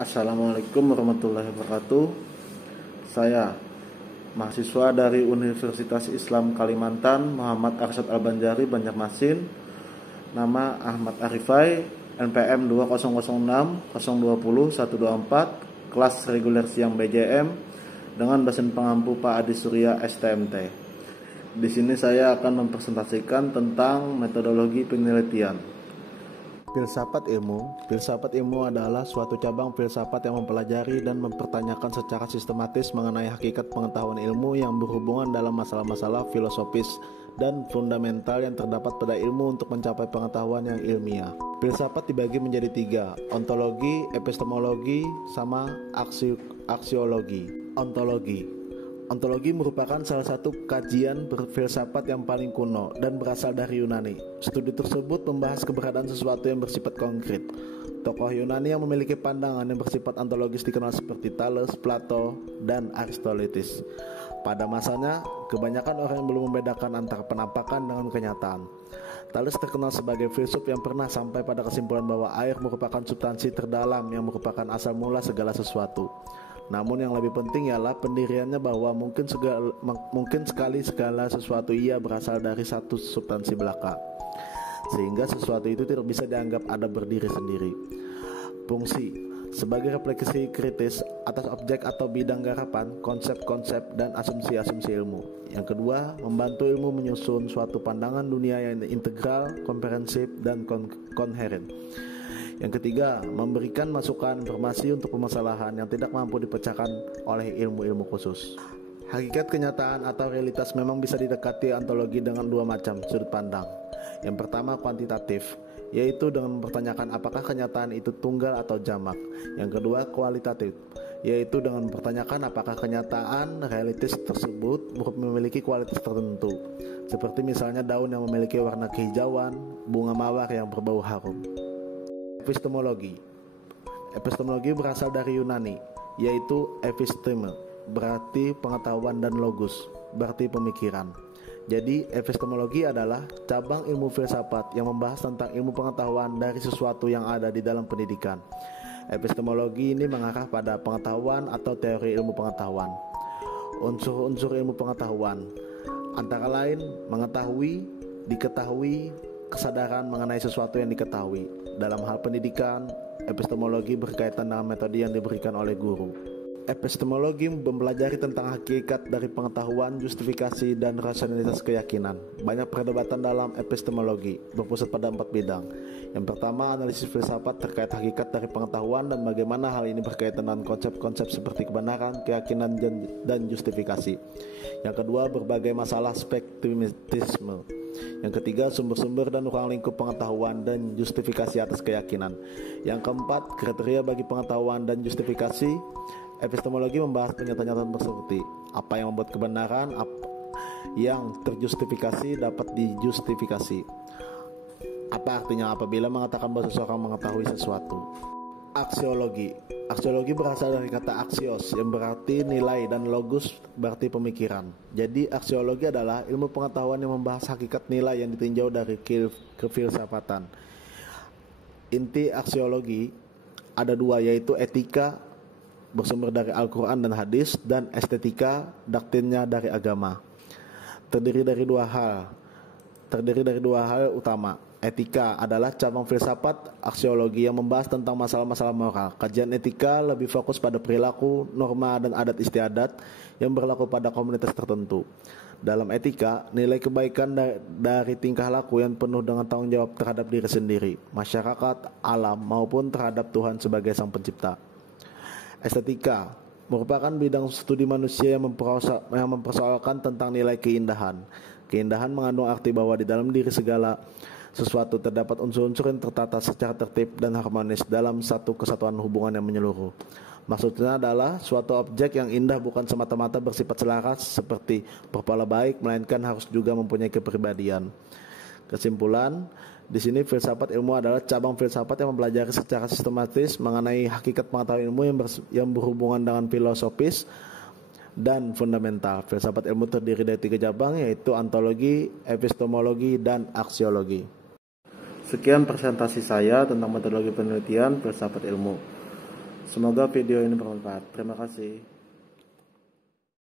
Assalamualaikum warahmatullahi wabarakatuh. Saya mahasiswa dari Universitas Islam Kalimantan, Muhammad Arsyad Al-Banjari, Banjarmasin. Nama Ahmad Arifai, NPM 2006 020 124, kelas reguler siang BJM, dengan dosen pengampu Pak Adi Surya STMT. Di sini saya akan mempresentasikan tentang metodologi penelitian. Filsafat ilmu adalah suatu cabang filsafat yang mempelajari dan mempertanyakan secara sistematis mengenai hakikat pengetahuan ilmu yang berhubungan dalam masalah-masalah filosofis dan fundamental yang terdapat pada ilmu untuk mencapai pengetahuan yang ilmiah. Filsafat dibagi menjadi 3, ontologi, epistemologi, sama aksiologi. Ontologi merupakan salah satu kajian berfilsafat yang paling kuno dan berasal dari Yunani. Studi tersebut membahas keberadaan sesuatu yang bersifat konkret. Tokoh Yunani yang memiliki pandangan yang bersifat ontologis dikenal seperti Thales, Plato, dan Aristoteles. Pada masanya, kebanyakan orang yang belum membedakan antara penampakan dengan kenyataan. Thales terkenal sebagai filsuf yang pernah sampai pada kesimpulan bahwa air merupakan substansi terdalam yang merupakan asal mula segala sesuatu. Namun yang lebih penting ialah pendiriannya bahwa mungkin sekali segala sesuatu ia berasal dari satu substansi belaka, sehingga sesuatu itu tidak bisa dianggap ada berdiri sendiri. Fungsi sebagai refleksi kritis atas objek atau bidang garapan, konsep-konsep dan asumsi-asumsi ilmu. Yang kedua, membantu ilmu menyusun suatu pandangan dunia yang integral, komprehensif, dan konheren. Yang ketiga, memberikan masukan informasi untuk permasalahan yang tidak mampu dipecahkan oleh ilmu-ilmu khusus. Hakikat kenyataan atau realitas memang bisa didekati ontologi dengan dua macam sudut pandang. Yang pertama kuantitatif, yaitu dengan mempertanyakan apakah kenyataan itu tunggal atau jamak. Yang kedua kualitatif, yaitu dengan mempertanyakan apakah kenyataan realitas tersebut memiliki kualitas tertentu, seperti misalnya daun yang memiliki warna kehijauan, bunga mawar yang berbau harum. Epistemologi berasal dari Yunani, yaitu episteme, berarti pengetahuan, dan logos, berarti pemikiran. Jadi epistemologi adalah cabang ilmu filsafat yang membahas tentang ilmu pengetahuan dari sesuatu yang ada di dalam pendidikan. Epistemologi ini mengarah pada pengetahuan atau teori ilmu pengetahuan. Unsur-unsur ilmu pengetahuan antara lain mengetahui, diketahui, kesadaran mengenai sesuatu yang diketahui. Dalam hal pendidikan, epistemologi berkaitan dengan metode yang diberikan oleh guru. Epistemologi mempelajari tentang hakikat dari pengetahuan, justifikasi, dan rasionalitas keyakinan. Banyak perdebatan dalam epistemologi, berpusat pada 4 bidang. Yang pertama, analisis filsafat terkait hakikat dari pengetahuan dan bagaimana hal ini berkaitan dengan konsep-konsep seperti kebenaran, keyakinan, dan justifikasi. Yang kedua, berbagai masalah spektrimisme. Yang ketiga, sumber-sumber dan ruang lingkup pengetahuan dan justifikasi atas keyakinan. Yang keempat, kriteria bagi pengetahuan dan justifikasi. Epistemologi membahas pernyataan seperti apa yang membuat kebenaran yang terjustifikasi dapat dijustifikasi. Apa artinya apabila mengatakan bahwa seseorang mengetahui sesuatu. Aksiologi berasal dari kata aksios yang berarti nilai dan logos berarti pemikiran. Jadi aksiologi adalah ilmu pengetahuan yang membahas hakikat nilai yang ditinjau dari kefilsafatan. Inti aksiologi ada 2, yaitu etika bersumber dari Al-Quran dan hadis, dan estetika doktrinnya dari agama. Terdiri dari dua hal utama. Etika adalah cabang filsafat aksiologi yang membahas tentang masalah-masalah moral. Kajian etika lebih fokus pada perilaku, norma, dan adat istiadat yang berlaku pada komunitas tertentu. Dalam etika, nilai kebaikan dari tingkah laku yang penuh dengan tanggung jawab terhadap diri sendiri, masyarakat, alam, maupun terhadap Tuhan sebagai sang pencipta. Estetika merupakan bidang studi manusia yang mempersoalkan tentang nilai keindahan. Keindahan mengandung arti bahwa di dalam diri segala sesuatu terdapat unsur-unsur yang tertata secara tertib dan harmonis dalam satu kesatuan hubungan yang menyeluruh. Maksudnya adalah suatu objek yang indah bukan semata-mata bersifat selaras seperti berpola baik, melainkan harus juga mempunyai kepribadian. Kesimpulan, di sini filsafat ilmu adalah cabang filsafat yang mempelajari secara sistematis mengenai hakikat pengetahuan ilmu yang berhubungan dengan filosofis dan fundamental. Filsafat ilmu terdiri dari 3 cabang, yaitu ontologi, epistemologi, dan aksiologi. Sekian presentasi saya tentang metodologi penelitian filsafat ilmu. Semoga video ini bermanfaat. Terima kasih.